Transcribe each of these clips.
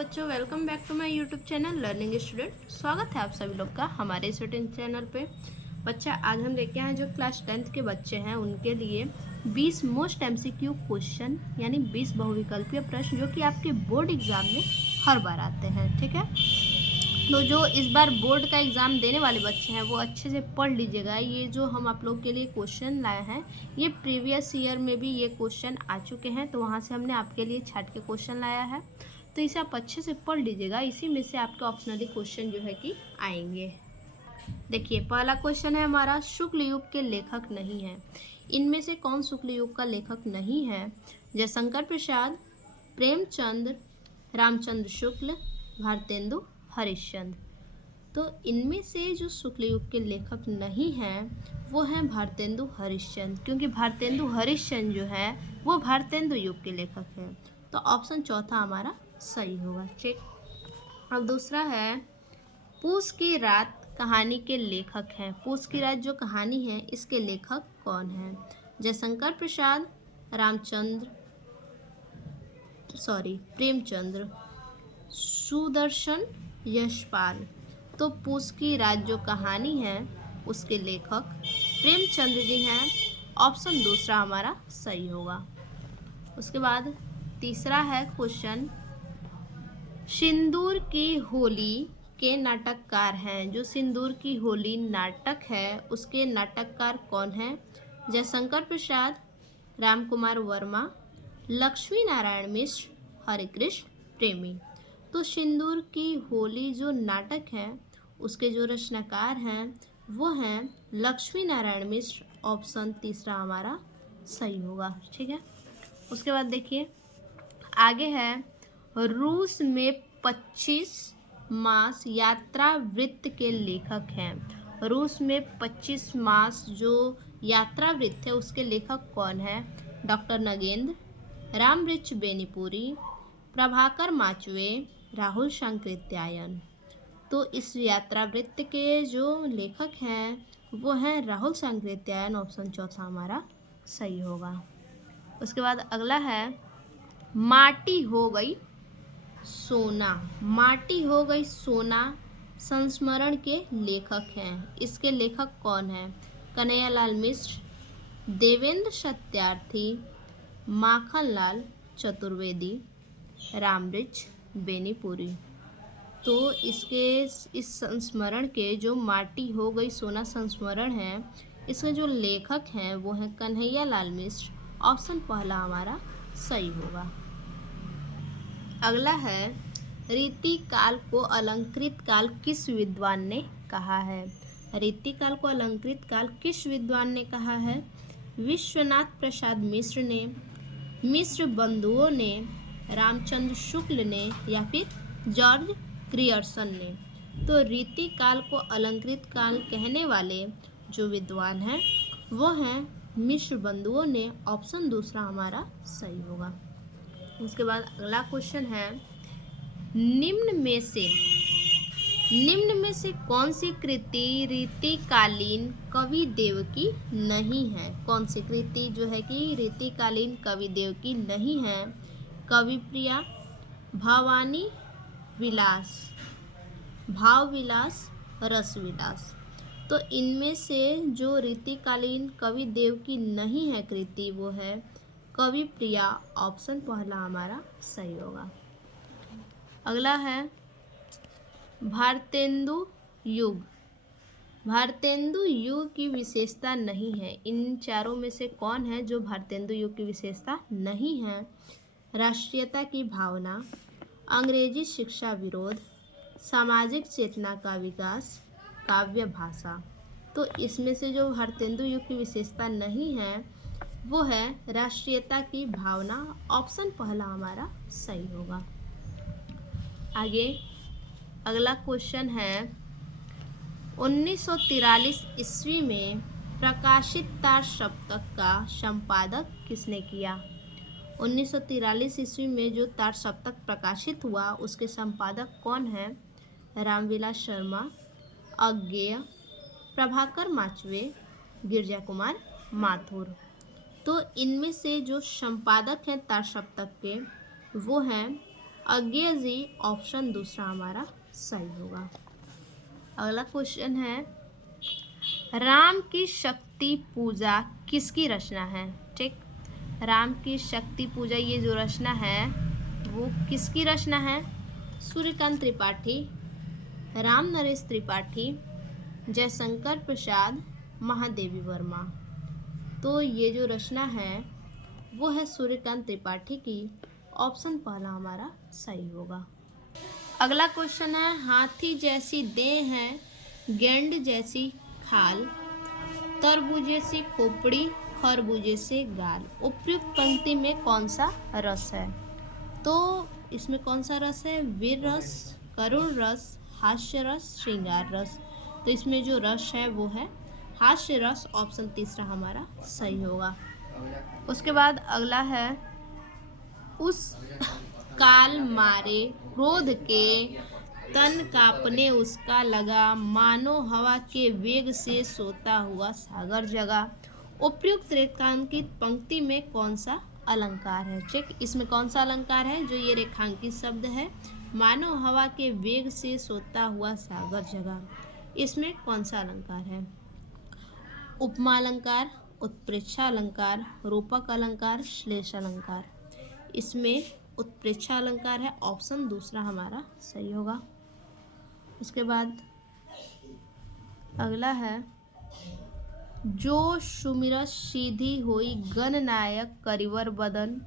बच्चों, welcome back to my YouTube channel learning student. स्वागत है आप सभी लोग का हमारे स्टूडेंट चैनल पे। बच्चा, आज हम लेके आए हैं जो क्लास 10th के बच्चे हैं उनके लिए 20 मोस्ट एमसीक्यू क्वेश्चन यानी 20 बहुविकल्पीय प्रश्न जो कि आपके बोर्ड एग्जाम में हर बार आते हैं। ठीक है, तो जो इस बार बोर्ड का एग्ज़ाम देने वाले बच्चे हैं वो अच्छे से पढ़ लीजिएगा। ये जो हम आप लोग के लिए क्वेश्चन लाए हैं ये प्रीवियस ईयर में भी ये क्वेश्चन आ चुके हैं, तो वहाँ से हमने आपके लिए छाट के क्वेश्चन लाया है, तो इसे आप अच्छे से पढ़ लीजिएगा। इसी में से आपके ऑप्शनली क्वेश्चन जो है कि आएंगे। देखिए, पहला क्वेश्चन है हमारा, शुक्ल युग के लेखक नहीं है। इनमें से कौन शुक्ल युग का लेखक नहीं है? जयशंकर प्रसाद, प्रेमचंद, रामचंद्र शुक्ल, भारतेंदु हरिश्चंद्र। तो इनमें से जो शुक्ल युग के लेखक नहीं हैं वो हैं भारतेंदु हरिश्चंद्र, क्योंकि भारतेंदु हरिश्चंद्र जो है वो भारतेंदु युग के लेखक हैं। तो ऑप्शन चौथा हमारा सही होगा। ठीक, अब दूसरा है, पूस की रात कहानी के लेखक हैं। पूस की रात जो कहानी है इसके लेखक कौन हैं? जयशंकर प्रसाद, प्रेमचंद्र, सुदर्शन, यशपाल। तो पूस की रात जो कहानी है उसके लेखक प्रेमचंद्र जी हैं। ऑप्शन दूसरा हमारा सही होगा। उसके बाद तीसरा है क्वेश्चन, सिंदूर की होली के नाटककार हैं। जो सिंदूर की होली नाटक है उसके नाटककार कौन हैं? जयशंकर प्रसाद, रामकुमार वर्मा, लक्ष्मी नारायण मिश्र, हरिकृष्ण प्रेमी। तो सिंदूर की होली जो नाटक है उसके जो रचनाकार हैं वो हैं लक्ष्मी नारायण मिश्र। ऑप्शन तीसरा हमारा सही होगा। ठीक है, उसके बाद देखिए आगे है, रूस में 25 मास यात्रा वृत्त के लेखक हैं। रूस में 25 मास जो यात्रा वृत्त है उसके लेखक कौन है? डॉक्टर नगेंद्र, रामवृक्ष बेनीपुरी, प्रभाकर माचवे, राहुल सांकृत्यायन। तो इस यात्रा वृत्त के जो लेखक हैं वो हैं राहुल सांकृत्यायन। ऑप्शन चौथा हमारा सही होगा। उसके बाद अगला है, माटी हो गई सोना। माटी हो गई सोना संस्मरण के लेखक हैं। इसके लेखक कौन हैं? कन्हैयालाल मिश्र, देवेंद्र सत्यार्थी, माखनलाल चतुर्वेदी, रामवृक्ष बेनीपुरी। तो इस संस्मरण के जो माटी हो गई सोना संस्मरण है इसके जो लेखक हैं वो हैं कन्हैयालाल मिश्र। ऑप्शन पहला हमारा सही होगा। अगला है, रीतिकाल को अलंकृत काल किस विद्वान ने कहा है? रीतिकाल को अलंकृत काल किस विद्वान ने कहा है? विश्वनाथ प्रसाद मिश्र ने, मिश्र बंधुओं ने, रामचंद्र शुक्ल ने या फिर जॉर्ज ग्रियर्सन ने। तो रीतिकाल को अलंकृत काल कहने वाले जो विद्वान हैं वो हैं मिश्र बंधुओं ने। ऑप्शन दूसरा हमारा सही होगा। उसके बाद अगला क्वेश्चन है, निम्न में से कौन सी कृति रीतिकालीन कवि देव की नहीं है? कौन सी कृति जो है कि रीतिकालीन कवि देव की नहीं है? कविप्रिया, भवानी विलास, भाव विलास, रस विलास। तो इनमें से जो रीतिकालीन कवि देव की नहीं है कृति वो है कवि प्रिया। ऑप्शन पहला हमारा सही होगा। अगला है, भारतेंदु युग। भारतेंदु युग की विशेषता नहीं है। इन चारों में से कौन है जो भारतेंदु युग की विशेषता नहीं है? राष्ट्रीयता की भावना, अंग्रेजी शिक्षा विरोध, सामाजिक चेतना का विकास, काव्य भाषा। तो इसमें से जो भारतेंदु युग की विशेषता नहीं है वो है राष्ट्रीयता की भावना। ऑप्शन पहला हमारा सही होगा। आगे अगला क्वेश्चन है, 1943 ईस्वी में प्रकाशित तार सप्तक का संपादक किसने किया? 1943 ईस्वी में जो तार सप्तक प्रकाशित हुआ उसके संपादक कौन है? रामविलास शर्मा, अज्ञेय, प्रभाकर माचवे, गिरजा कुमार माथुर। तो इनमें से जो संपादक हैं तार सप्तक के वो हैं अज्ञेय जी ऑप्शन दूसरा हमारा सही होगा। अगला क्वेश्चन है, राम की शक्ति पूजा किसकी रचना है? ठीक, राम की शक्ति पूजा ये जो रचना है वो किसकी रचना है? सूर्यकांत त्रिपाठी, राम नरेश त्रिपाठी, जयशंकर प्रसाद, महादेवी वर्मा। तो ये जो रचना है वो है सूर्यकांत त्रिपाठी की। ऑप्शन पहला हमारा सही होगा। अगला क्वेश्चन है, हाथी जैसी देह है, गेंड जैसी खाल, तरबूजे से खोपड़ी, खरबूजे से गाल, उपयुक्त पंक्ति में कौन सा रस है? तो इसमें कौन सा रस है? वीर रस, करुण रस, हास्य रस, श्रृंगार रस। तो इसमें जो रस है वो है हास्य रस। ऑप्शन तीसरा हमारा सही होगा। उसके बाद अगला है, उस काल मारे क्रोध के तन कांपने उसका लगा, मानो हवा के वेग से सोता हुआ सागर जगा। उपयुक्त रेखांकित पंक्ति में कौन सा अलंकार है? ठीक, इसमें कौन सा अलंकार है जो ये रेखांकित शब्द है? मानो हवा के वेग से सोता हुआ सागर जगा। इसमें कौन सा अलंकार है? उपमा अलंकार, उत्प्रेक्षा अलंकार, रूपक अलंकार, श्लेष अलंकार। इसमें उत्प्रेक्षा अलंकार है। ऑप्शन दूसरा हमारा सही होगा। उसके बाद अगला है, जो सुमिरस सीधी होई गणनायक करिवर बदन,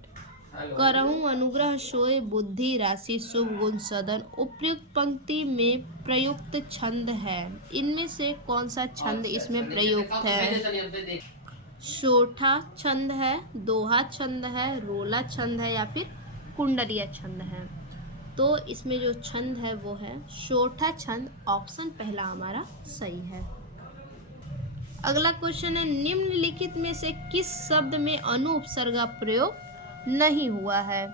करहूँ अनुग्रह सोए बुद्धि राशि शुभ गुण सदन। उपयुक्त पंक्ति में प्रयुक्त छंद है। इनमें से कौन सा छंद इसमें प्रयुक्त है? सोठा छंद है, दोहा छंद है, रोला छंद है या फिर कुंडलिया छंद है? तो इसमें जो छंद है वो है सोठा छंद। ऑप्शन पहला हमारा सही है। अगला क्वेश्चन है, निम्नलिखित में से किस शब्द में अनु उपसर्ग का प्रयोग नहीं हुआ है?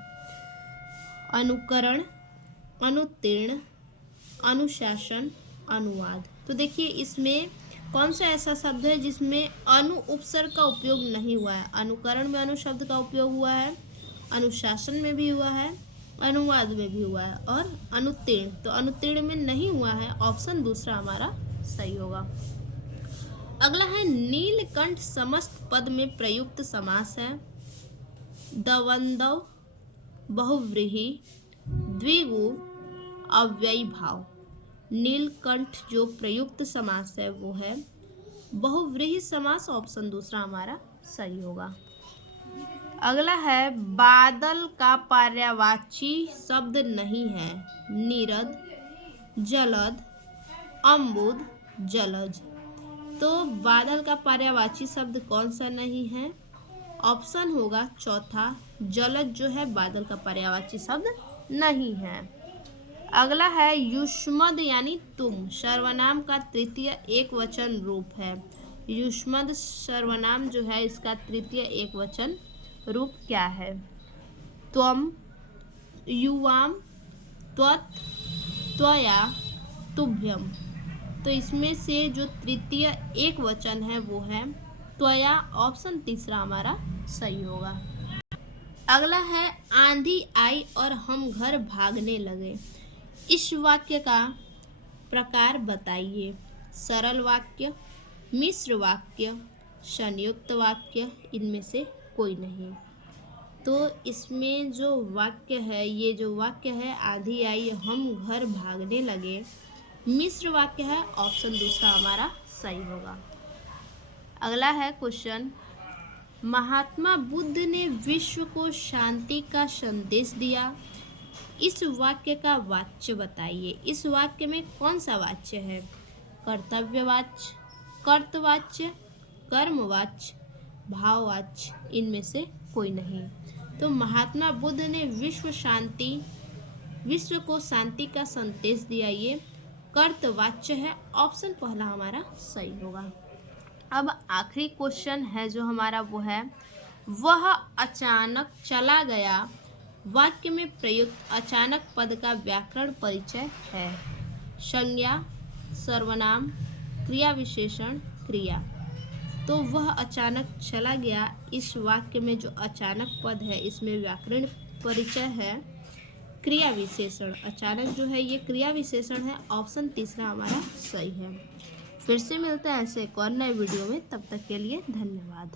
अनुकरण, अनुतीर्ण, अनुशासन, अनुवाद। तो देखिए इसमें कौन सा ऐसा शब्द है जिसमें अनु उपसर्ग का उपयोग नहीं हुआ है? अनुकरण में अनु शब्द का उपयोग हुआ है, अनुशासन में भी हुआ है, अनुवाद में भी हुआ है, और अनुतीर्ण, तो अनुतीर्ण में नहीं हुआ है। ऑप्शन दूसरा हमारा सही होगा। अगला है, नीलकंठ समस्त पद में प्रयुक्त समास है। द्वंद्व, बहुव्रीहि, द्विगु, अव्ययी भाव। नीलकंठ जो प्रयुक्त समास है वो है बहुव्रीहि समास। ऑप्शन दूसरा हमारा सही होगा। अगला है, बादल का पर्यायवाची शब्द नहीं है। नीरद, जलद, अम्बुद, जलज। तो बादल का पर्यायवाची शब्द कौन सा नहीं है? ऑप्शन होगा चौथा, जलज जो है बादल का पर्यायवाची शब्द नहीं है। अगला है, युष्मद यानी तुम सर्वनाम का तृतीय एकवचन रूप है। युष्मद सर्वनाम जो है इसका तृतीय एकवचन रूप क्या है? त्वम, युवाम, त्वत्, त्वया, तुभ्यम। तो इसमें से जो तृतीय एकवचन है वो है त्वया। ऑप्शन तीसरा हमारा सही होगा। अगला है, आंधी आई और हम घर भागने लगे। इस वाक्य का प्रकार बताइए। सरल वाक्य, मिश्र वाक्य, संयुक्त वाक्य, इनमें से कोई नहीं। तो इसमें जो वाक्य है, ये जो वाक्य है आंधी आई हम घर भागने लगे, मिश्र वाक्य है। ऑप्शन दूसरा हमारा सही होगा। अगला है क्वेश्चन, महात्मा बुद्ध ने विश्व को शांति का संदेश दिया। इस वाक्य का वाच्य बताइए। इस वाक्य में कौन सा वाच्य है? कर्तव्यवाच्य, कर्तवाच्य, कर्मवाच्य, भाववाच्य, इनमें से कोई नहीं। तो महात्मा बुद्ध ने विश्व को शांति का संदेश दिया, ये कर्तवाच्य है। ऑप्शन पहला हमारा सही होगा। अब आखिरी क्वेश्चन है जो हमारा वो है, वह अचानक चला गया। वाक्य में प्रयुक्त अचानक पद का व्याकरण परिचय है। संज्ञा, सर्वनाम, क्रिया विशेषण, क्रिया। तो वह अचानक चला गया, इस वाक्य में जो अचानक पद है इसमें व्याकरण परिचय है क्रिया विशेषण। अचानक जो है ये क्रिया विशेषण है। ऑप्शन तीसरा हमारा सही है। फिर से मिलते हैं ऐसे एक और नए वीडियो में, तब तक के लिए धन्यवाद।